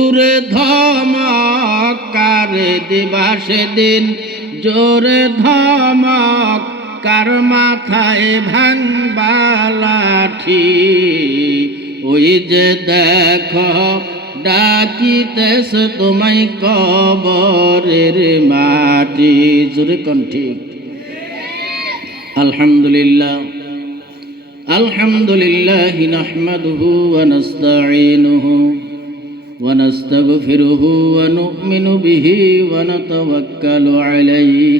জোরে ধমক কারে দিবা সেদিন, জোরে ধমক কার মাথায় ভাঙবা লাঠি। ওই যে দেখো ডাকিতেছ তোমায় কবরের মাটি। জোরে কোন ঠিক? আলহামদুলিল্লাহ আলহামদুলিল্লাহি নাহমাদুহু ওয়া নাস্তাঈনুহু ওয়া নাস্তাগফিরুহু ওয়া নু'মিনু বিহি ওয়া নাতাওয়াক্কালু আলাইহি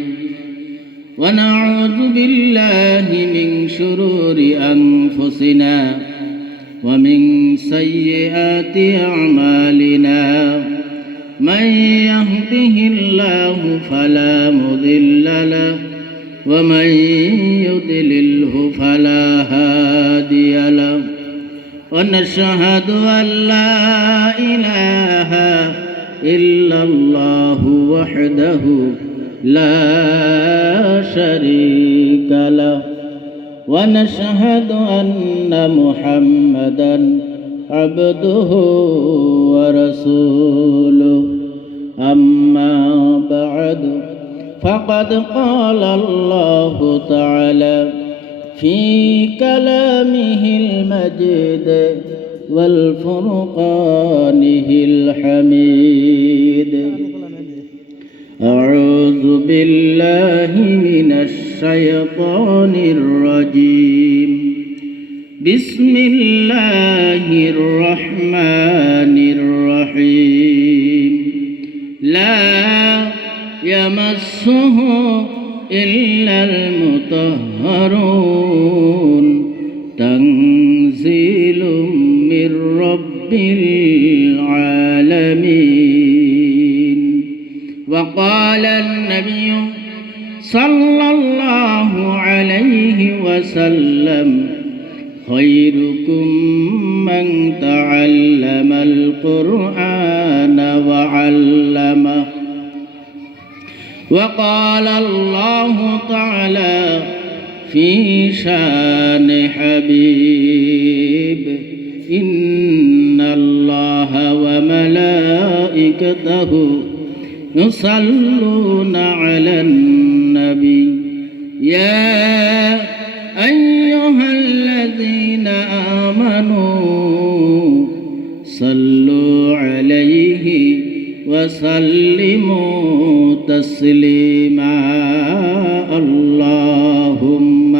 ওয়া নাউযু বিল্লাহি মিন শুরুরি আনফুসিনা ওয়া মিন সাইয়্যাতি আমালিনা। মান ইয়াহদিহিল্লাহু ফালা মুদিল্লা লাহু ওয়া মান ইউদ্লিলহু ফালা হাদিয়া লাহু। ونشهد أن لا إله إلا الله وحده لا شريك له ونشهد أن محمدا عبده ورسوله أما بعد فقد قال الله تعالى في كلامه المجيد والفرقانه الحميد. أعوذ بالله من الشيطان الرجيم. بسم الله الرحمن الرحيم. لا يمسه إلا المطهرون تنزيل من رب العالمين. وقال النبي صلى الله عليه وسلم خيركم من تعلم القرآن وعلمه. وقال الله تعالى في شان حبيب إن الله وملائكته يصلون على النبي يا أيها الذين آمنوا صلوا عليه وسلموا تسليما. اللهم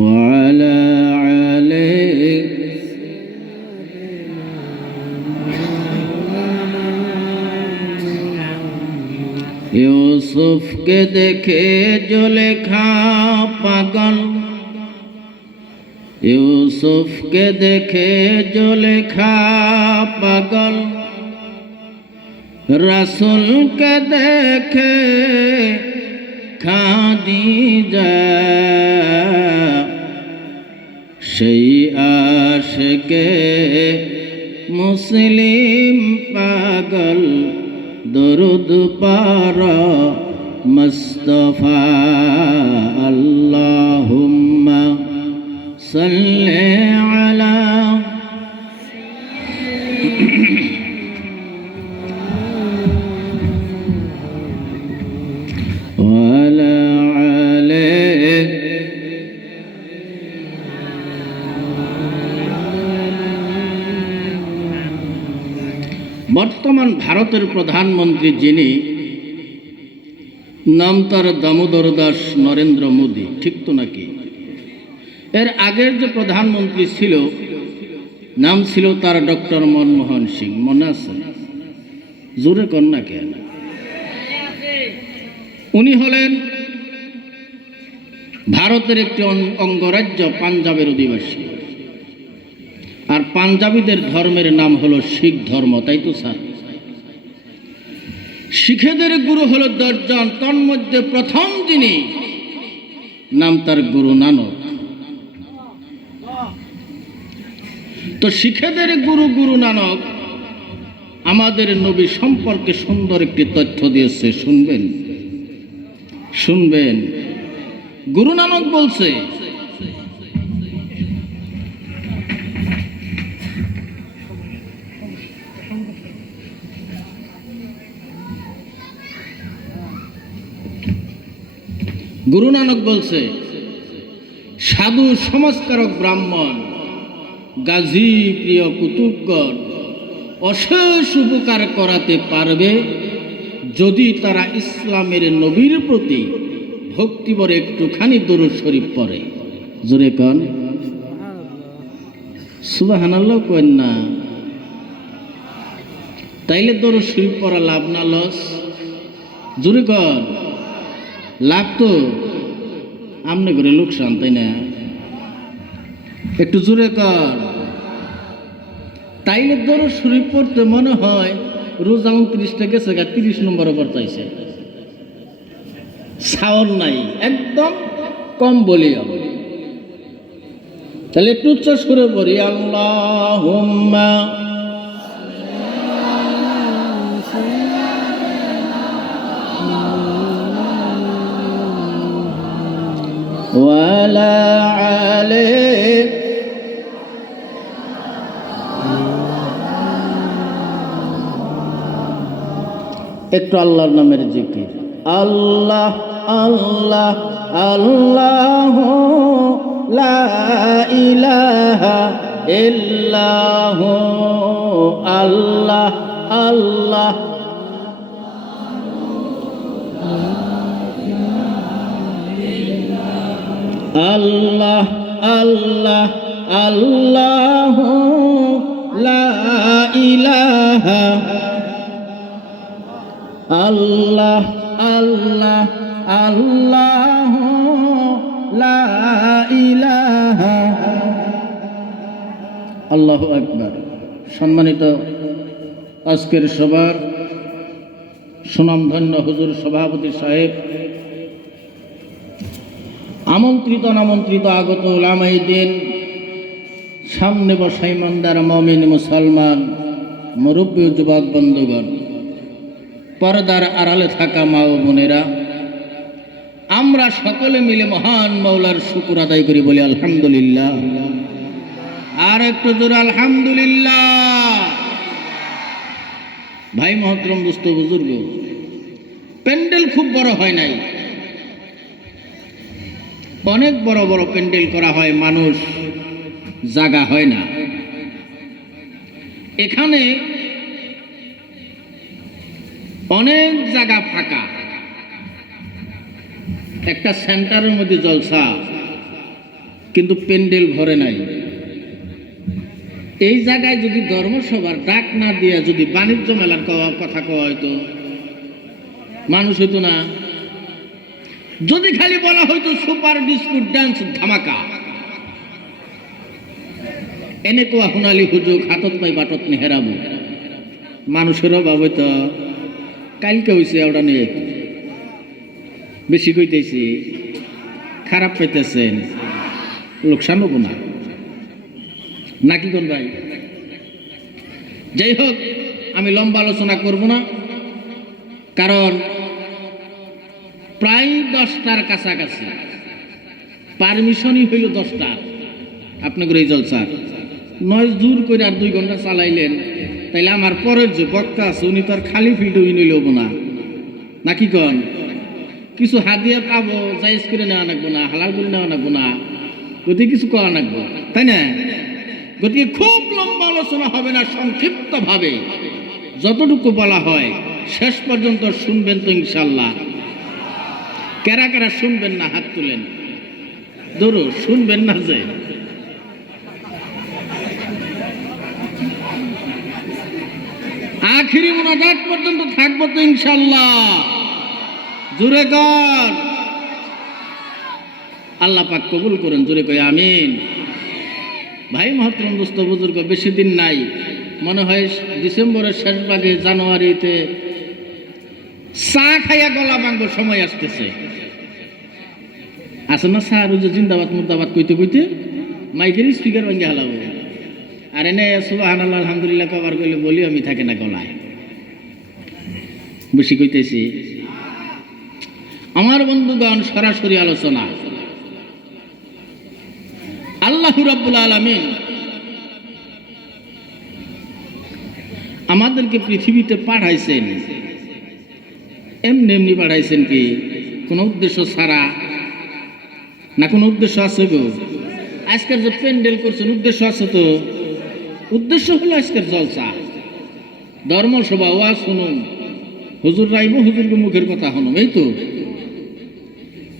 وعلى آله. यूसुफ के देखे जुलेखा पागल, यूसुफ के देखे जुलेखा पागल, रसूल के देखे खादीजा। সেই আশিকে মুসলিম পাগল দরুদ পারা মুস্তাফা। আল্লাহুম্মা সাল্লি আলা ওয়ালা আলিহি। বর্তমান ভারতের প্রধানমন্ত্রী যিনি, নাম তার দামোদর দাস নরেন্দ্র মোদী, ঠিক তো নাকি? এর আগের যে প্রধানমন্ত্রী ছিল নাম ছিল তার ডক্টর মনমোহন সিং, মনে আছে? জোরে কন্যা কেন? উনি হলেন ভারতের একটি অঙ্গরাজ্য পাঞ্জাবের অধিবাসী। আর পাঞ্জাবিদের ধর্মের নাম হলো শিখ ধর্ম, তাই তো স্যার? শিখেদের গুরু হলো 10 জন, তন্মধ্যে প্রথম যিনি নাম তার গুরু নানক। তো শিখেদের গুরু গুরু নানক আমাদের নবী সম্পর্কে সুন্দর একটি তথ্য দিয়েছে, শুনবেন। শুনবেন। গুরু নানক বলছে, গুরু নানক বলছে, সাধু সমাজকারক ব্রাহ্মণ গাজী প্রিয় কুতুবগণ অশেষ উপকার করাতে পারবে যদি তারা ইসলামের নবীর প্রতি ভক্তিভরে একটুখানি দরুদ শরীফ পড়ে। জোরে কন সুবহানাল্লাহ, কইন না। তাইলে দরুদ শরীফ পড়া লাভ না লস? জোরে কন লাভ তো, আমনে করে লোকসান, তাই না? একটু জোরে কর। তাইলে দরুদ শরীফ পড়তে মনে হয় রোজা 29টা গেছে, 30 নম্বর ওপর চাইছে, সাউন্ড নাই, একদম কম বলিও। তাহলে একটু উচ্চাস করে পড়ি, আল্লাহুম্মা ওয়ালা আলে একটু আল্লাহর নামের জিকির। আল্লাহ আল্লাহ আল্লাহ লা ইলাহা ইল্লাহু আল্লাহ আল্লাহ আল্লাহ আল্লাহ আল্লাহ লা ইলাহা আল্লাহ আল্লাহ আল্লাহ লা ইলাহা। আল্লাহু আকবার। সম্মানিত আজকের সবার সুনামধন্য হুজুর সভাপতি সাহেব, আমন্ত্রিত অনামন্ত্রিত আগত উলামায়ে দ্বীন, সামনে বসা ইমানদার মুমিন মুসলমান, মুরব্বী যুবক বন্ধুগণ, পর্দার আড়ালে থাকা মা ও বোনেরা, আমরা সকলে মিলে মহান মৌলার শুকর আদায় করি, বলি আলহামদুলিল্লাহ। আর একটু জোরে আলহামদুলিল্লাহ। ভাই মহতরম, দুস্থ বুজুর্গ, প্যান্ডেল খুব বড় হয় নাই, অনেক বড় বড় প্যান্ডেল করা হয়, মানুষ জায়গা হয় না। এখানে অনেক জায়গা ফাঁকা, একটা সেন্টারের মধ্যে জলসা, কিন্তু প্যান্ডেল ভরে নাই। এই জায়গায় যদি ধর্মসভার ডাক না দিয়ে যদি বাণিজ্য মেলার কথা কওয়া হয়তো, মানুষ হইতো না। যদি খালি বলা হয়তো সুপার ডিস্কুট ডান্স ধামাকা, এনে কোয়া হুনালি হুজুক হাতত পাই বাটত নি হেরাবো, মানুষের অভাব হইতো। কালকে হয়েছে ওটা নিয়ে বেশি কইতেছি, খারাপ পাইতেছেন, লোকসান হবো না নাকি কোন ভাই? যাই হোক, আমি লম্বা আলোচনা করব না, কারণ প্রায় 10টার কাছাকাছি পারমিশনই হইল 10টা। আপনাদের এই জলসার নয় জোর করে আর 2 ঘন্টা চালাইলেন, তাইলে আমার পরের যে বক্তা আছে উনি তো আর খালি ফিল্ড উইন লব না, নাকি কন? কিছু হাদিয়া পাবো, জায়েজ করে নেওয়া লাগবো না, হালাল করে নেওয়া লাগবো না, গতিকে কিছু করা লাগবো, তাই না? গতিকে খুব লম্বা আলোচনা হবে না, সংক্ষিপ্ত ভাবে যতটুকু বলা হয় শেষ পর্যন্ত শুনবেন তো ইনশাল্লাহ। কারা কারা শুনবেন না হাত তুলেন, ধরো শুনবেন না যে? আখিরি মুনাজাত পর্যন্ত থাকবো তো ইনশাল্লাহ। জোরে কর আল্লাহ পাক কবুল করেন, জোরে কই আমিন। ভাই মহতরম, দোস্ত বুজুর্গ, বেশি দিন নাই, মনে হয় ডিসেম্বরের শেষ ভাগে জানুয়ারিতে চা খাইয়া গলা ভাঙবো সময় আসতেছে। আছে না চা রোজ জিন্দাবাদ মুর্দাবাদ কইতে কইতে মাইকের স্পিকার ভাঙে হালাবো, আর এনে সুবহানাল্লাহ আলহামদুলিল্লাহ কবার কইলে বলি আমি থাকে না গলায়, বেশি কইতেছি। আমার বন্ধুগণ, সরাসরি আলোচনা। আল্লাহ রাব্বুল আলামিন আমাদেরকে পৃথিবীতে পাঠাইছেন, এমনি এমনি পাঠাইছেন কি কোনো উদ্দেশ্য ছাড়া? না কোনো উদ্দেশ্য আছে গো? আজকের যে প্যান্ডেল করছেন উদ্দেশ্য আছে তো? উদ্দেশ্য হলো আজকের জলসা, ধর্মসভা, ওয়াজ শুনুন, হুজুর রাইব, হুজুরকে মুখের কথা শুনুন, এই তো।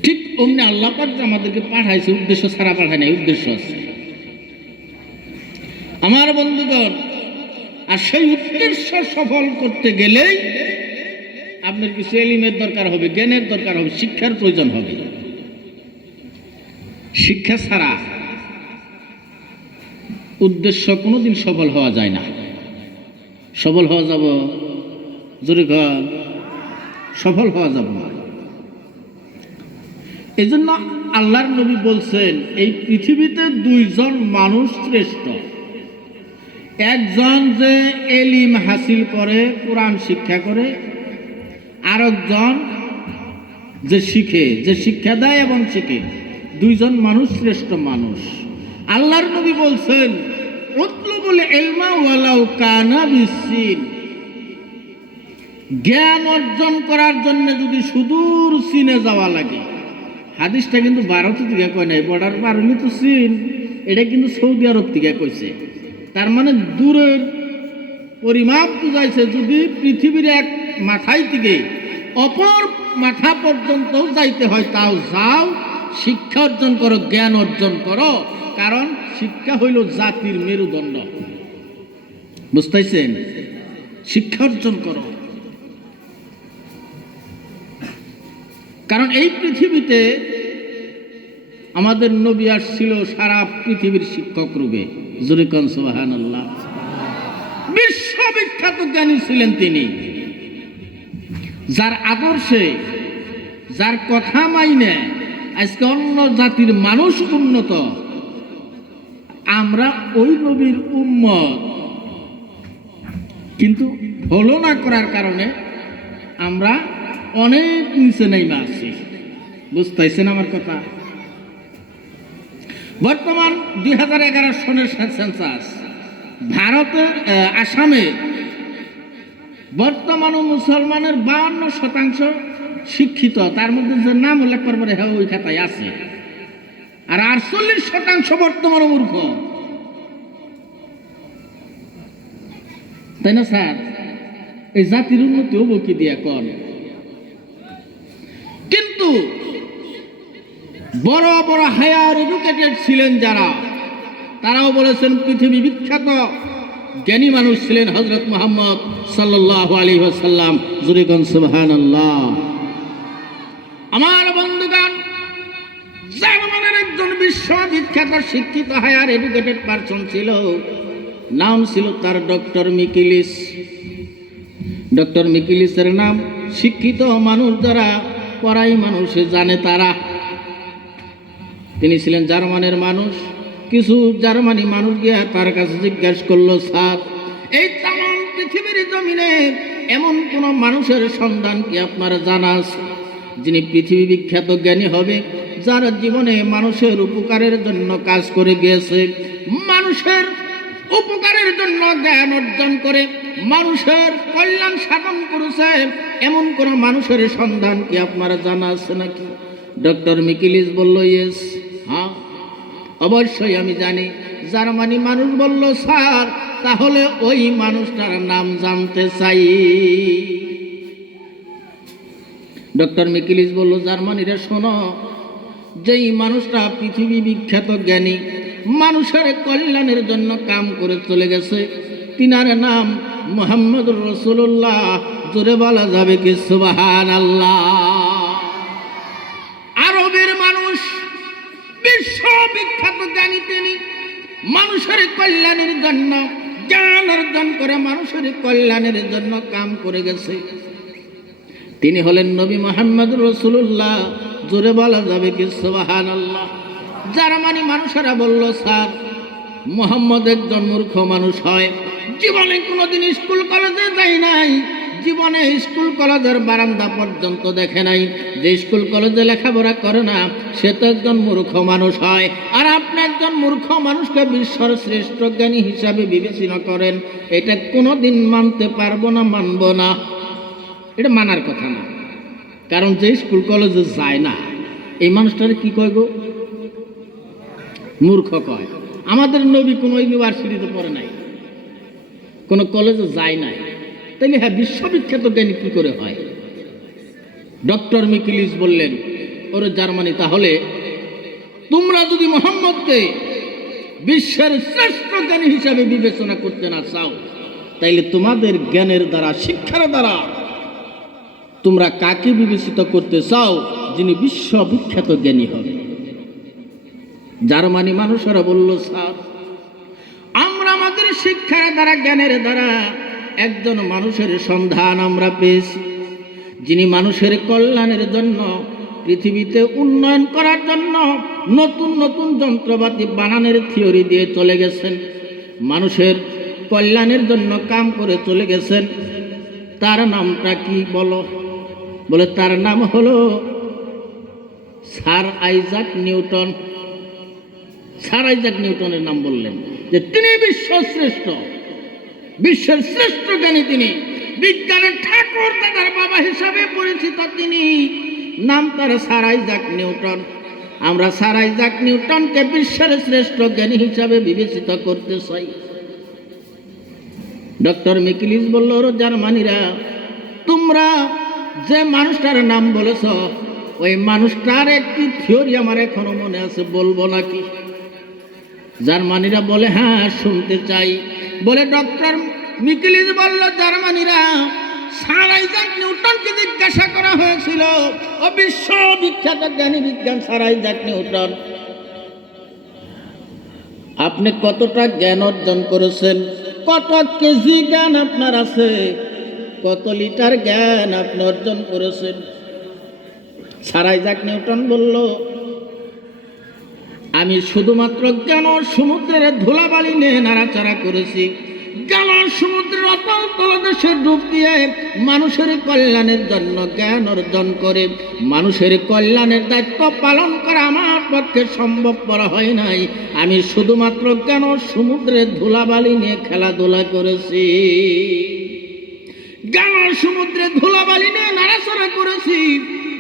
ঠিক অমনি আল্লাহ পাক আমাদেরকে পাঠাইছে, উদ্দেশ্য ছাড়া পাঠায় নাই, উদ্দেশ্য আছে আমার বন্ধুগণ। আর সেই উদ্দেশ্য সফল করতে গেলেই আপনার কিছু এলিমের দরকার হবে, জ্ঞানের দরকার হবে, শিক্ষার প্রয়োজন হবে। শিক্ষা ছাড়া উদ্দেশ্য কোনোদিন সফল হওয়া যায় না। সফল হওয়া যাব, জোরে কর, সফল হওয়া যাব না। এই জন্য আল্লাহর নবী বলছেন, এই পৃথিবীতে দুইজন মানুষ শ্রেষ্ঠ। একজন যে এলিম হাসিল করে, কোরআন শিক্ষা করে, আরেকজন যে শিখে, যে শিক্ষা দেয় এবং শিখে। দুইজন মানুষ শ্রেষ্ঠ মানুষ। আল্লাহর নবী বলছেন, উতলুবুল ইলমা ওয়ালাউ কানা বিসসিন, জ্ঞান অর্জন করার জন্য যদি সুদূর চীনে যাওয়া লাগে। হাদিসটা কিন্তু ভারত থেকে কয় নাই, বর্ডার পার হলে তো চীন, এটা কিন্তু সৌদি আরব থেকে কইছে। তার মানে দূরের পরিমাপ বুঝাইছে। যদি পৃথিবীর এক মাথায় থেকে অপর মাথা পর্যন্ত যাইতে হয়, তাও যাও, শিক্ষা অর্জন করো, জ্ঞান অর্জন করো। কারণ শিক্ষা হইল জাতির মেরুদণ্ড, বুঝতেছেন? শিক্ষা অর্জন করো। কারণ এই পৃথিবীতে আমাদের নবী আসছিল সারা পৃথিবীর শিক্ষক রূপে। জোরে কোন সুবহানাল্লাহ। বিশ্ববিখ্যাত জ্ঞানী ছিলেন তিনি, যার আদর্শে, যার কথা মাইনে আজকে অন্য জাতির মানুষ উন্নত। আমরা ওই নবীর উম্মত, কিন্তু ফলো না করার কারণে আমরা অনেক নিচে নেমে আসছি। বুঝতেছেন আমার কথা? বর্তমান 2011 সনের সেন্সাস, ভারতের আসামে বর্তমান মুসলমানের 52% শিক্ষিত। তার মধ্যে যে নাম উল্লেখ করবো হ্যাঁ ওই খাতায় আছে। আর 48% বর্তমান মূর্খ, তাই না স্যার? এই জাতির উন্নতি হবো কি দিয়া কন? কিন্তু বড় বড় হায়ার এডুকেটেড ছিলেন যারা, তারাও বলেছেন পৃথিবী বিখ্যাত জ্ঞানী মানুষ ছিলেন হযরত মুহাম্মদ সাল্লাল্লাহু আলাইহি ওয়াসাল্লাম। জোরে কোন সুবহানাল্লাহ। আমার বন্ধুগণ, জার্মানের একজন বিশ্ববিখ্যাত শিক্ষিত হায়ার এডুকেটেড পারসন ছিল, নাম ছিল তার ডক্টর মিকিলিস। ডক্টর মিকিলিসের নাম শিক্ষিত মানুষ যারা, পড়াই মানুষে জানে তারা। তিনি ছিলেন জার্মানের মানুষ। কিছু জার্মানি মানুষ গিয়া তার কাছে জিজ্ঞাসা করলো, স্যার, এই তামাম পৃথিবীর জমিনে এমন কোন মানুষের সন্ধান কি আপনার জানা আছে, যিনি পৃথিবী বিখ্যাত জ্ঞানী হবে, যার জীবনে মানুষের উপকারের জন্য কাজ করে গিয়েছে, মানুষের উপকারের জন্য জ্ঞান অর্জন করে মানুষের কল্যাণ সাধন করেছে, এমন কোন মানুষের সন্ধান কি আপনার জানা আছে নাকি? ডক্টর মিকিলিস বলল, ইয়েস, হ্যাঁ অবশ্যই আমি জানি। জার্মানি মানুষ বলল, স্যার তাহলে ওই মানুষটার নাম জানতে চাই। ডক্টর মিকিলিস বলল, জার্মানিরা শোনো, যেই মানুষটা পৃথিবী বিখ্যাত জ্ঞানী, মানুষের কল্যাণের জন্য কাম করে চলে গেছে, তিনার নাম মুহাম্মদুর রাসূলুল্লাহ। জোরে বলা যাবে কি সুবহানাল্লাহ? আরবের মানুষ, বিশ্ববিখ্যাত জ্ঞানী তিনি, মানুষের কল্যাণের জন্য জ্ঞান অর্জন করে মানুষের কল্যাণের জন্য কাম করে গেছে। তিনি হলেন নবী মুহাম্মদুর রাসূলুল্লাহ। জোরে বলা যাবে কি সুবহানাল্লাহ? জার্মানি মানুষেরা বলল, স্যার মুহাম্মদ একজন মূর্খ মানুষ হয়, জীবনে কোনোদিন স্কুল কলেজে যায় নাই, জীবনে স্কুল কলেজের বারান্দা পর্যন্ত দেখে নাই। যে স্কুল কলেজে লেখাপড়া করে না সে তো একজন মূর্খ মানুষ হয়। আর আপনি একজন মূর্খ মানুষকে বিশ্বের শ্রেষ্ঠ জ্ঞানী হিসাবে বিবেচনা করেন, এটা কোনোদিন মানতে পারবো না, মানব না। এটা মানার কথা না। কারণ যে স্কুল কলেজে যায় না এই মানুষটার কি কয় গো? মূর্খ কয়। আমাদের নবী কোনো ইউনিভার্সিটিতে পড়ে নাই, কোনো কলেজে যায় নাই, তাইলে হ্যাঁ বিশ্ববিখ্যাত জ্ঞানী কি করে হয়? ডক্টর মিকিলিস বললেন, ওরে জার্মানি, তাহলে তোমরা যদি মোহাম্মদকে বিশ্বের শ্রেষ্ঠ জ্ঞানী হিসাবে বিবেচনা করতে না চাও, তাইলে তোমাদের জ্ঞানের দ্বারা, শিক্ষার দ্বারা তোমরা কাকে বিবেচিত করতে চাও যিনি বিশ্ববিখ্যাত জ্ঞানী হবে? জার্মানি মানুষেরা বলল, স্যার আমরা আমাদের শিক্ষার দ্বারা, জ্ঞানের দ্বারা একজন মানুষের সন্ধান আমরা পেয়েছি যিনি মানুষের কল্যাণের জন্য, পৃথিবীতে উন্নয়ন করার জন্য নতুন নতুন যন্ত্রপাতি বানানোর থিওরি দিয়ে চলে গেছেন, মানুষের কল্যাণের জন্য কাম করে চলে গেছেন। তার নামটা কি বলো? বলে তার নাম হলো sir Isaac Newton. Sir Isaac নিউটনের নাম বললেন যে তিনি বিশ্বশ্রেষ্ঠ, বিশ্বের শ্রেষ্ঠ জ্ঞানী তিনি, বিজ্ঞানের ঠাকুর দাদার বাবা হিসাবে পরিচিত তিনি। নাম তার স্যার আইজাক নিউটন। আমরা স্যার আইজাক নিউটনকে বিশ্বের শ্রেষ্ঠ জ্ঞানী হিসাবে বিবেচিত করতে চাই। ডক্টর মিকিলিস বলল, জার্মানিরা, তোমরা যে মানুষটার নাম বলেছ ওই মানুষটার একটি থিওরি আমার এখনো মনে আছে, বলবো নাকি? জার্মানিরা বলে, হ্যাঁ শুনতে চাই। বলে ডক্টর মিকিলিস বলল, জার্মানিরা, স্যার আইজাক নিউটনকে জিজ্ঞাসা করা হয়েছিল, ও বিশ্ববিখ্যাত জ্ঞানী বিজ্ঞান স্যার আইজাক নিউটন, আপনি কতটা জ্ঞান অর্জন করেছেন? কত কেজি জ্ঞান আপনার আছে? কত লিটার জ্ঞান আপনি অর্জন করেছেন? স্যার আইজাক নিউটন বলল, আমি শুধুমাত্র জ্ঞান সমুদ্রের ধুলাবালি নিয়ে নাড়াচাড়া করেছি। জ্ঞান সমুদ্রের অতল তলদেশে ডুব দিয়ে মানুষের কল্যাণের জন্য জ্ঞান অর্জন করে মানুষের কল্যাণের দায়িত্ব পালন করা আমার পক্ষে সম্ভবপর হয় নাই। আমি শুধুমাত্র জ্ঞান সমুদ্রের ধুলাবালি নিয়ে খেলাধুলা করেছি, জ্ঞান সমুদ্রের ধুলাবালি নিয়ে নাড়াচাড়া করেছি।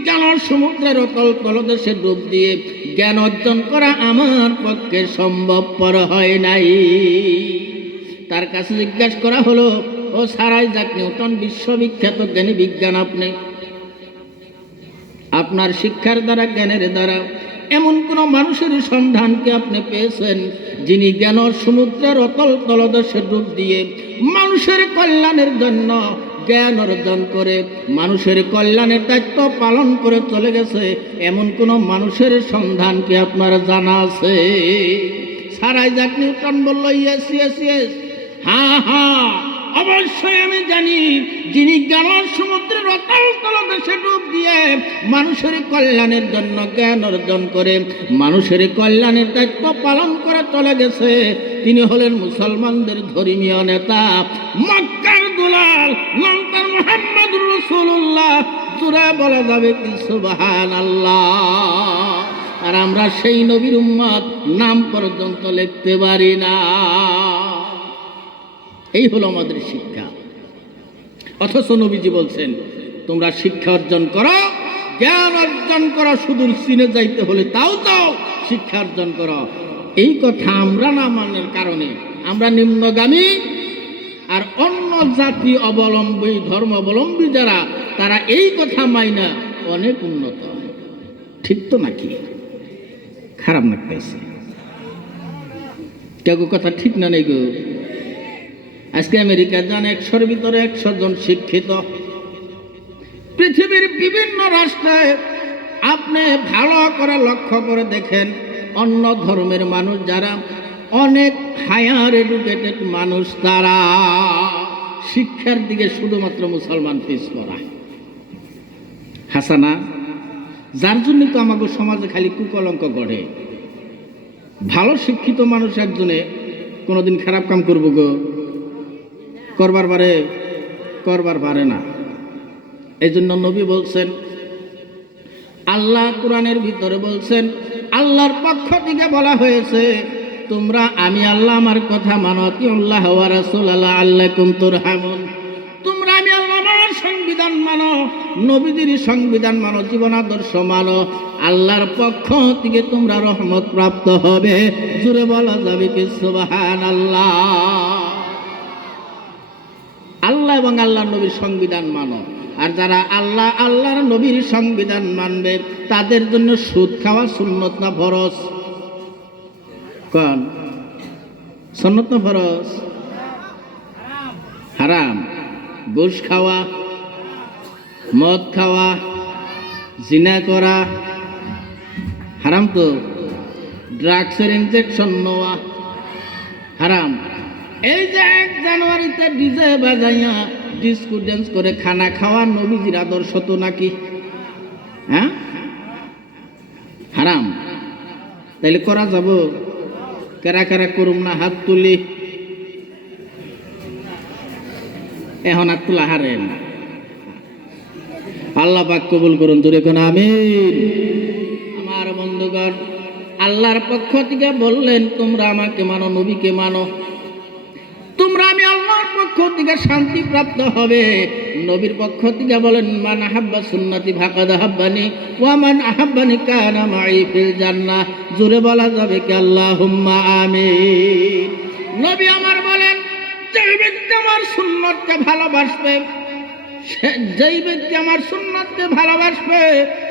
জ্ঞান সমুদ্রের অতল তলদেশে ডুব দিয়ে জ্ঞান অর্জন করা আমার পক্ষে সম্ভবপর হয় নাই। তার কাছে জিজ্ঞাসা করা হলো, ও স্যার আইজাক নিউটন, বিশ্ববিখ্যাত জ্ঞানী বিজ্ঞান আপনি, আপনার শিক্ষার দ্বারা, জ্ঞানের দ্বারা এমন কোন মানুষের সন্ধান কি আপনি পেয়েছেন যিনি জ্ঞান সমুদ্রের অতল তলদেশে ডুব দিয়ে মানুষের কল্যাণের জন্য জ্ঞান অর্জন করে মানুষের কল্যাণের দায়িত্ব পালন করে চলে গেছে? এমন কোন মানুষের সন্ধান কি আপনার জানা আছে? স্যার আইজাক নিউটন বলল, ইয়েস ইয়েস ইয়েস, হ্যাঁ হ্যাঁ অবশ্যই আমি জানি, যিনি জ্ঞান সমুদ্রের অতল তলদেশে ডুব দিয়ে মানুষের কল্যাণের জন্য জ্ঞান অর্জন করে মানুষের কল্যাণের দায়িত্ব পালন করে চলে গেছে, তিনি হলেন মুসলমানদের ধর্মীয় নেতা, মক্কার দুলাল, নাম তার মুহাম্মদুর রাসূলুল্লাহ। জোরে বলা যাবে কি সুবহানাল্লাহ? আর আমরা সেই নবীর উম্মত, নাম পর্যন্ত লিখতে পারি না। এই হলো আমাদের শিক্ষা। অথচ নবীজি বলছেন, তোমরা শিক্ষা অর্জন করো, জ্ঞান অর্জন করো, সুদূর চীনে যাইতে হলে তাও যাও, শিক্ষা অর্জন করো। এই কথা আমরা না মানার কারণে আমরা নিম্নগামী, আর অন্য জাতি অবলম্বী, ধর্ম অবলম্বী যারা, তারা এই কথা মাইনা অনেক উন্নত। ঠিক তো নাকি? খারাপ না পেয়েছে কেউ কথা ঠিক না নেই গো? আজকে আমেরিকা যান, 100-র ভিতরে 100 জন শিক্ষিত। পৃথিবীর বিভিন্ন রাষ্ট্রে আপনি ভালো করে লক্ষ্য করে দেখেন, অন্য ধর্মের মানুষ যারা অনেক হায়ার এডুকেটেড মানুষ, তারা শিক্ষার দিকে শুধুমাত্র মুসলমান পিছপড়া। হাসানা, যার জন্য তো আমাদের সমাজে খালি কুকলঙ্ক গড়ে। ভালো শিক্ষিত মানুষ একজনে কোনোদিন খারাপ কাম করবো গো? করবার পারে না। এই জন্য নবী বলছেন, আল্লাহ কোরআনের ভিতরে বলছেন, আল্লাহর পক্ষ থেকে বলা হয়েছে, তোমরা আমি আল্লাহ আমার কথা মানো, আতিউল্লাহ ওয়া রাসূলাল্লাহ আল্লাকুম তুরহামুন। তোমরা আমি আল্লাহ আমার সংবিধান মানো, নবীদের সংবিধান মানো, জীবন আদর্শ মানো, আল্লাহর পক্ষ থেকে তোমরা রহমত প্রাপ্ত হবে। জোরে বলা যাবে কি সুবহানাল্লাহ। আল্লাহ এবং আল্লাহর নবীর সংবিধান মানো। আর যারা আল্লাহর নবীর সংবিধান মানবে তাদের জন্য সুদ খাওয়া সুন্নত না ফরজ? কোন সুন্নত না ফরজ? হারাম। ঘুষ খাওয়া, মদ খাওয়া, জিনা করা হারাম। তো ড্রাগসের ইনজেকশন নেওয়া হারাম। এই যে 1 জানুয়ারিতে ডিজে বাজাইয়া ডিস্কো ড্যান্স করে খানা খাওয়া নবীজির আদর্শ তো নাকি? হ্যাঁ, হারাম। তাইলে করা যাব? কারা কারা করুম না হাত তুলি। এখন হাত তোলা হারেন। আল্লাহ পাক কবুল করুন, জোরে কোন আমিন। আমার বন্ধুগণ, আল্লাহর পক্ষ থেকে বললেন তোমরা আমাকে মানো, নবীকে মানো, তোমরা আমি আল্লাহর পক্ষ থেকে শান্তি প্রাপ্ত হবে। নবীর পক্ষ থেকে বলেন, মান আহাব্বা সুন্নতি ফাকাদ আহাব্বানি ওয়া মান আহাব্বানি কানা মাই ফিল জান্নাহ। জোরে বলা যাবে কি আল্লাহুম্মা আমিন। নবী আমার বলেন, যেই ব্যক্তি আমার সুন্নতকে ভালোবাসবে, যেই ব্যক্তি আমার সুন্নতকে ভালোবাসবে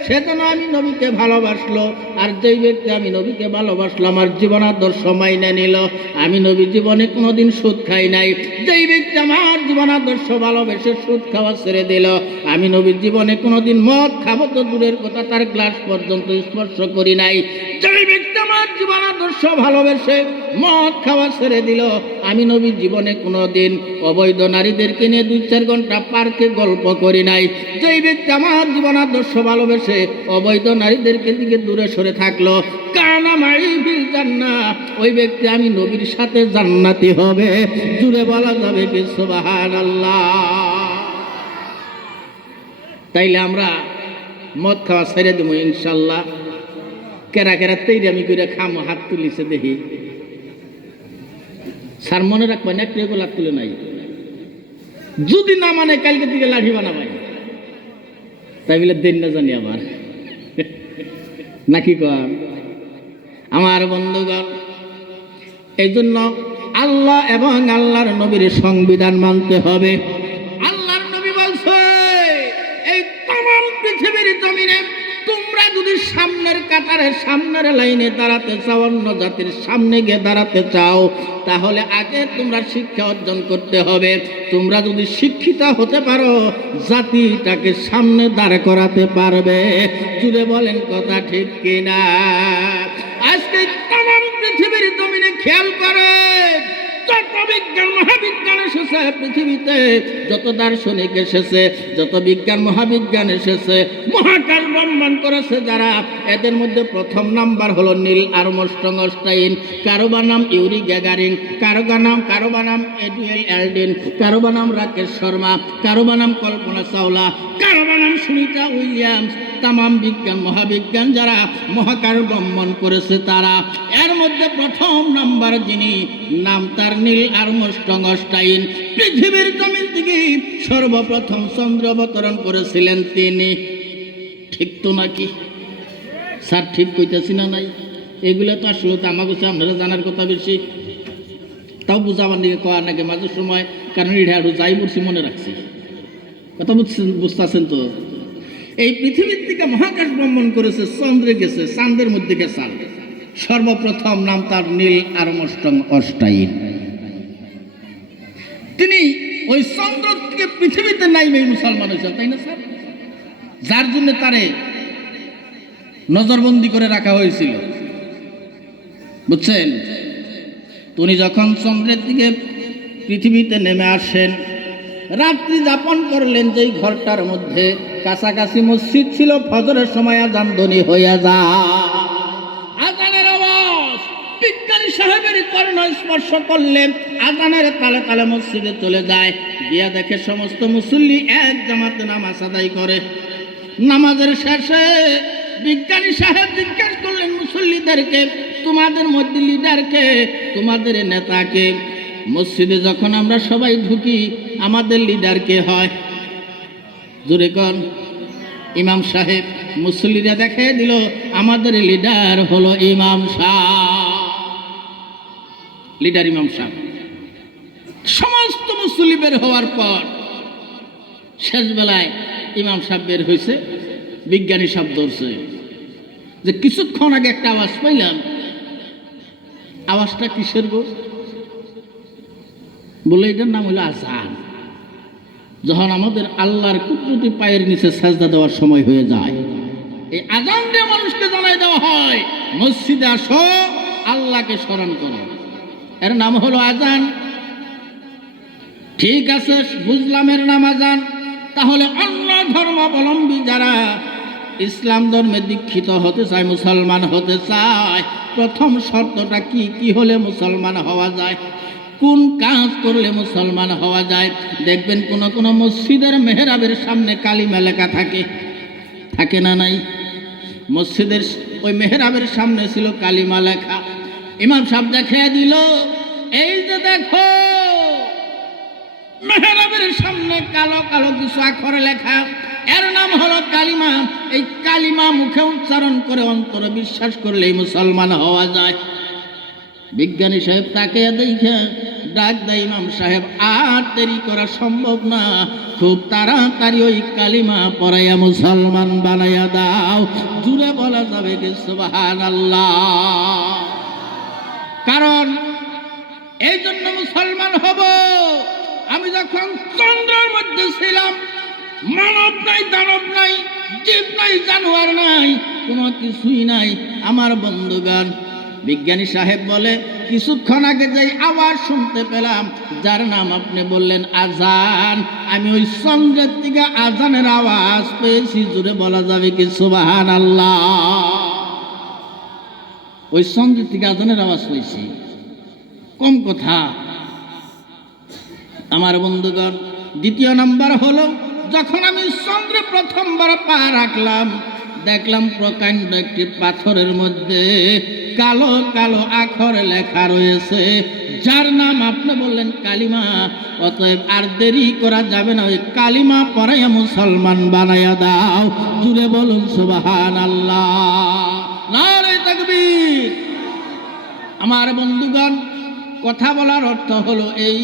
সে যেন আমি নবীকে ভালোবাসলো। আর যেই ব্যক্তি আমি নবীকে ভালোবাসলো, আমার জীবন আদর্শ মাইনে নিল। আমি নবী জীবনে কোনোদিন সুদ খাই নাই। যেই ব্যক্তি আমার জীবন আদর্শ ভালোবেসে সুদ খাওয়া ছেড়ে দিল, আমি নবীর জীবনে কোনোদিন মদ খাবো তো দূরের কথা, তার গ্লাস পর্যন্ত স্পর্শ করি নাই। যেই ব্যক্তি আমার জীবন আদর্শ ভালোবেসে মদ খাওয়া ছেড়ে দিল, আমি নবীর জীবনে কোনোদিন অবৈধ নারীদেরকে নিয়ে 2-4 ঘন্টা পার্কে গল্প করি নাই। যেই ব্যক্তি আমার জীবন আদর্শ ভালোবেসে অবৈধ নারীদেরকে দিকে দূরে সরে থাকলো, কানা মাই ফিল জান্নাহ, ওই ব্যক্তি আমি নবীর সাথে জান্নাতি হবে। জুড়ে বলা যাবে কি সুবহানাল্লাহ। তাইলে আমরা মদ খাওয়া ছেড়ে দেবো ইনশাল্লাহ। কেরা কেরা তৈরি করে খামো, হাত তুলিছে দেখি। স্যার মনে রাখবেন, একটু এগুলো হাত তুলে নাই। যদি না মানে কালকে দিকে লাঠি বানাবাই। তাই বলে দেন না জানি আবার নাকি কর। আমার বন্ধুগণ, এই জন্য আল্লাহ এবং আল্লাহর নবীর সংবিধান মানতে হবে। আল্লাহর নবী বলছে, এই তমাম পৃথিবীর জমিনে তোমরা যদি সামনের কাতারে, সামনের লাইনে দাঁড়াতে চাও, অন্য জাতির সামনে গিয়ে দাঁড়াতে চাও, তাহলে আগে তোমরা শিক্ষা অর্জন করতে হবে। তোমরা যদি শিক্ষিত হতে পারো, জাতিটাকে সামনে দাঁড় করাতে পারবে। জুড়ে বলেন কথা ঠিক কিনা? আজকে তমাম পৃথিবীর জমিনে খেয়াল করে, যত বিজ্ঞান মহাবিজ্ঞান এসেছে পৃথিবীতে, যত দার্শনিক এসেছে, যত বিজ্ঞান মহাবিজ্ঞান এসেছে, মহাকাশ ভ্রমণ করেছে যারা, এদের মধ্যে প্রথম নাম্বার হলো নীল আর্মস্ট্রং অস্টাইন, কারো বা নাম ইউরি গ্যাগারিন, কারো বা নাম এডুয়েল অ্যালডিন, কারো বা নাম রাকেশ শর্মা, কারো বা নাম কল্পনা চাওলা, কারো বা নাম সুনিতা উইলিয়ামস। তামাম বিজ্ঞান মহাবিজ্ঞান যারা মহাকাশ ভ্রমণ করেছে তারা, এর মধ্যে প্রথম নাম্বার যিনি, নাম তার নীল আর্মস্ট্রং অস্টাইন। পৃথিবীর জমিন থেকে সর্বপ্রথম চন্দ্র অবতরণ করেছিলেন তিনি। ঠিক তো নাকি স্যার? ঠিক কইতেছি না নাই? এগুলো তো আসলে তো আমার কাছে আপনারা জানার কথা বেশি, তাও বুঝাবার দিকে কওয়ার নাকি মাঝে সময়, কারণ এটা আরো যাই বলছি মনে রাখছি। কথা বুঝতেছেন তো? এই পৃথিবীর থেকে মহাকাশ ভ্রমণ করেছে, চন্দ্রে গেছে, চাঁদের মধ্যে গেছে। সর্বপ্রথম নাম তার নীল আর্মস্ট্রং অস্টাইন। তিনি ওই চন্দ্র থেকে পৃথিবীতে নাইমেই মুসলমান হয়েছেন, তাই না স্যার? যার জন্য তারে নজরবন্দি করে রাখা হয়েছিল, বুঝছেন? উনি যখন চন্দ্রের দিকে পৃথিবীতে নেমে আসেন, রাত্রি যাপন করলেন যেই ঘরটার মধ্যে, কাছাকাছি মসজিদ ছিল। ফজরের সময় আযান ধ্বনি হইয়া যায়, আযানের আওয়াজ বিজ্ঞানী সাহেবের কর্ণ স্পর্শ করলে আজানের তালে তালে মসজিদে চলে যায়, গিয়া দেখে সমস্ত মুসল্লি এক জামাতে নামাজ আদায় করে। নামাজের শেষে বিজ্ঞানী সাহেব জিজ্ঞাসা করলেন মুসল্লিদেরকে, তোমাদের মধ্যে লিডারকে, তোমাদের নেতাকে? মসজিদে যখন আমরা সবাই ঢুকি আমাদের লিডার কে হয়? জোরে কোন? ইমাম সাহেব। মুসল্লিরা দেখাই দিল আমাদের লিডার হলো ইমাম সাহেব, লিডার ইমাম সাহেব। সমস্ত মুসল্লি বের হওয়ার পর শেষ বেলায় ইমাম সাহেব বের হয়েছে, বিজ্ঞানী সাহেব ধরছে যে কিছুক্ষণ আগে একটা আওয়াজ পাইলাম, আওয়াজটা কিসের গো? বলে এটার নাম হলো আজান। যখন আমাদের আল্লাহর কুদরতি পায়ের নিচে সাজদা দেওয়ার সময় হয়ে যায়, এই আজান দিয়ে মানুষকে জানাই দেওয়া হয় মসজিদে আসো, আল্লাহকে স্মরণ করো। এর নাম হলো আজান। ঠিক আছে, বুঝলাম এর নাম আজান। তাহলে অন্য ধর্মাবলম্বী যারা ইসলাম ধর্মে দীক্ষিত হতে চায়, মুসলমান হতে চায়, প্রথম শর্তটা কি? কি হলে মুসলমান হওয়া যায়? কোন কাজ করলে মুসলমান হওয়া যায়? দেখবেন কোন কোন মসজিদের মেহরাবের সামনে কালিমা লেখা থাকে, থাকে না নাই? মসজিদের ওই মেহরাবের সামনে ছিল কালিমা লেখা। ইমাম সাহেব দেখিয়ে দিল, এই যে দেখো মেহরাবের সামনে কালো কালো কিছু আখরে লেখা, এর নাম হলো কালিমা। এই কালিমা মুখে উচ্চারণ করে অন্তরে বিশ্বাস করলেই মুসলমান হওয়া যায়। বিজ্ঞানী সাহেব তাকে দেখে ডাক দেয়, ইমাম সাহেব আর দেরি করা সম্ভব না, খুব তাড়াতাড়ি ওই কালিমা পড়াইয়া মুসলমান বানাইয়া দাও। জুড়ে বলা যাবে কি সুবহানাল্লাহ? কারণ এই জন্য মুসলমান হব। আমি যখন চন্দ্রের মধ্যে ছিলাম, মানব নাই, দানব নাই, জীব নাই, জানোয়ার নাই, কোনো কিছুই নাই। আমার বন্ধুগণ, বিজ্ঞানী সাহেব বলে, কিছুক্ষণ আগে যেই আওয়াজ শুনতে পেলাম, যার নাম আপনি বললেন আজান, আমি ওই চন্দ্রের থেকে আজানের আওয়াজ পেয়েছি। জুড়ে বলা যাবে কি সুবহানাল্লাহ? ওই চন্দ্রের থেকে আজানের আওয়াজ পেয়েছি, কম কথা। আমার বন্ধুগণ, দ্বিতীয় নাম্বার হলো, যখন আমি চন্দ্রে প্রথমবার পা রাখলাম, দেখলাম প্রকাণ্ড একটি পাথরের মধ্যে কালো কালো আখরে লেখা রয়েছে, যার নাম আপনি বললেন কালিমা। অতএব আর দেরি করা যাবে না, ওই কালিমা পড়াইয়া মুসলমান বানাইয়া দাও। জুড়ে বলুন সুবহানাল্লাহ, নারে তাকবীর। আমার বন্ধুগণ, কথা বলার অর্থ হলো এই,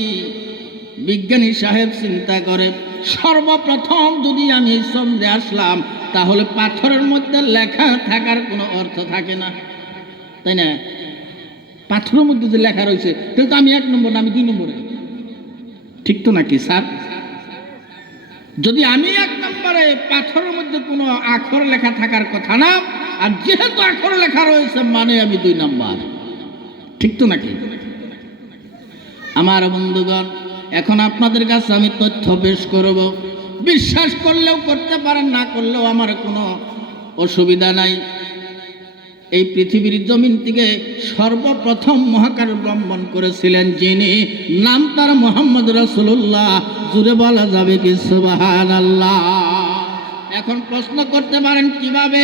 বিজ্ঞানী সাহেব চিন্তা করে, সর্বপ্রথম যদি আমি এই চন্দ্রে আসলাম, তাহলে পাথরের মধ্যে লেখা থাকার কোনো অর্থ থাকে না, তাই না? পাথরের মধ্যে যে লেখা রয়েছে, তাহলে তো আমি 1 নম্বর না, আমি 2 নম্বরে, ঠিক তো নাকি স্যার? যদি আমি 1 নম্বরে, পাথরের মধ্যে কোনো আখর লেখা থাকার কথা না, আর যেহেতু আখর লেখা রয়েছে মানে আমি 2 নম্বর, ঠিক তো নাকি? আমার বন্ধুগণ, এখন আপনাদের কাছে আমি তথ্য পেশ করব, বিশ্বাস করলেও করতে পারেন, না করলেও আমার কোনো অসুবিধা নাই। এই পৃথিবীর জমিন থেকে সর্বপ্রথম মহাকাশ ভ্রমণ করেছিলেন যিনি, নাম তার মুহাম্মদ রাসূলুল্লাহ। জুড়ে বলা যাবে কি সুবহানাল্লাহ? এখন প্রশ্ন করতে পারেন কিভাবে?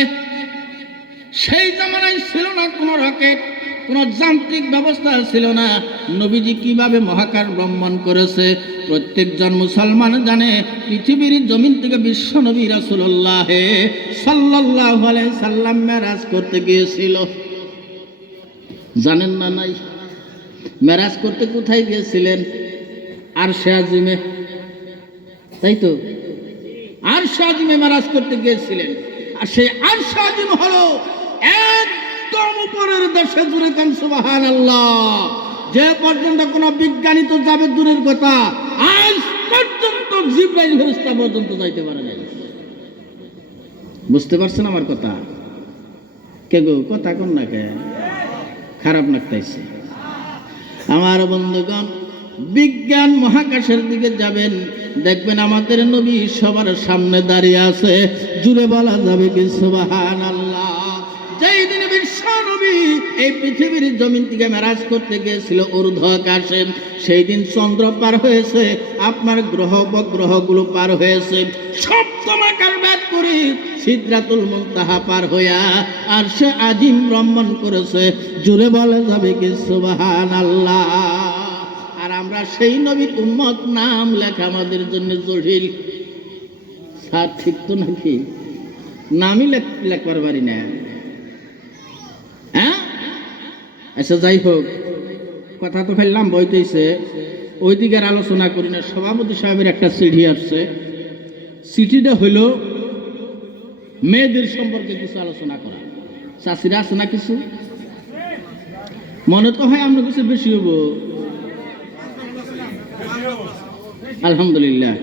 সেই জামানায় ছিল না কোনো রকেট, কোনো যান্ত্রিক ব্যবস্থা ছিল না, নবীজি কিভাবে মহাকাশ ভ্রমণ করেছে? প্রত্যেকজন মুসলমান জানে, পৃথিবীর জমিন থেকে বিশ্ব নবী রাসূলুল্লাহ সাল্লাল্লাহু আলাইহি সাল্লাম মেরাজ করতে গিয়েছিল। জানেন না নাই? মেরাজ করতে কোথায় গিয়েছিলেন? আরশে আজিমে, তাই তো? আরশে আজিমে মেরাজ করতে গিয়েছিলেন। আর সেই আরশে আজিম হলো একদম উপরের দেশে। জুড়ে কান সুবহানাল্লাহ। যে পর্যন্ত কোনো বিজ্ঞানী তো যাবে দূরের কথা, আজ পর্যন্ত জিবরাইল ফেরেশতা পর্যন্ত যাইতে পারে নাই। বুঝতে পারছেন আমার কথা? কে গো, কথা কোন না কে? খারাপ লাগতেছে। আমার বন্ধুগণ, বিজ্ঞান মহাকাশের দিকে যাবেন, দেখবেন আমাদের নবী সবার সামনে দাঁড়িয়ে আছে। জুড়ে বলা যাবে কি সুবহানাল্লাহ? যেই দিন বিশ্ব নবী এই পৃথিবীর জমিন থেকে মেরাজ করতে গিয়েছিল ঊর্ধ্ব আকাশে, সেই দিন চন্দ্র পার হয়েছে, আপনার গ্রহ উপগ্রহগুলো পার হয়েছে, সপ্তম আকার ভেদ করে সিদরাতুল মুনতাহা পার হইয়া আরশে আজিম ভ্রমণ করেছে। জোরে বলে যাবে কি সুবহানাল্লাহ। আর আমরা সেই নবীর উম্মত, নাম লেখা আমাদের জন্য জটিল। স্যার ঠিক তো নাকি? নামই লেখবার পারি না। হ্যাঁ, আচ্ছা যাই হোক, কথা তো ফেললাম বইতেছে, ওই দিকের আলোচনা করি না। সভাপতি সাহেবের একটা চিঠি আসছে, চিঠিটা হইল মেয়েদের সম্পর্কে কিছু আলোচনা করা। চাষিরা আছে না কিছু? মনে তো হয় আমরা কিছু বেশি হব। আলহামদুলিল্লাহ,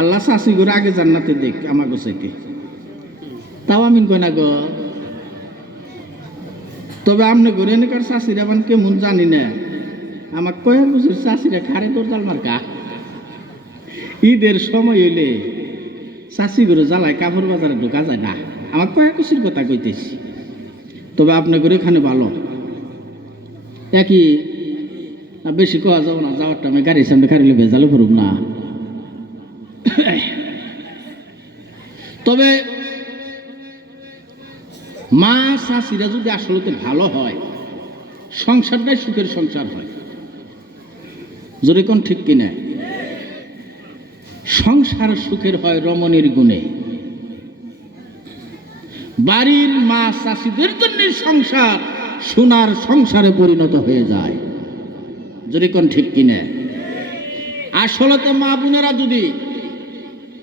আল্লাহ চাষি করে আগে জান্নাতে দেখ আমার গোসাইকে, তাও আমিন কয় না গো। তবে আপনি ঘুরে এনেকার চাষিরা মানে কেমন জানি না, আমার কয়েক বছর চাষিরা খারে দরজাল মার্কা। ঈদের সময় হইলে চাষি করে জ্বালায় কাপড় বাজারে ঢোকা যায় না। আমার কয়েক বছর কথা কইতেছি। তবে আপনি করে এখানে ভালো একই, বেশি কোয়া যাবো না, যাওয়ার টাইমে গাড়ির সামনে খারিলে ভেজালে করুক না। তবে মা চাষিরা যদি আসলে ভালো হয়, সংসারটাই সুখের সংসার হয়। যদি কোন ঠিক কিনা? সংসার সুখের হয় রমণীর গুণে। বাড়ির মা চাষিদের জন্য সংসার সোনার সংসারে পরিণত হয়ে যায়। যদি কোন ঠিক কিনা? আসলে তো মা বোনেরা যদি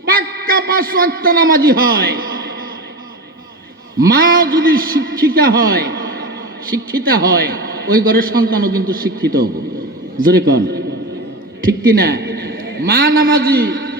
পাক্কা 5 ওয়াক্ত নামাজি হয়, মা যদি শিক্ষিতা হয়, ওই ঘরের সন্তানও কিন্তু শিক্ষিত হবে। জোরে কোন ঠিক কিনা? মা নামাজি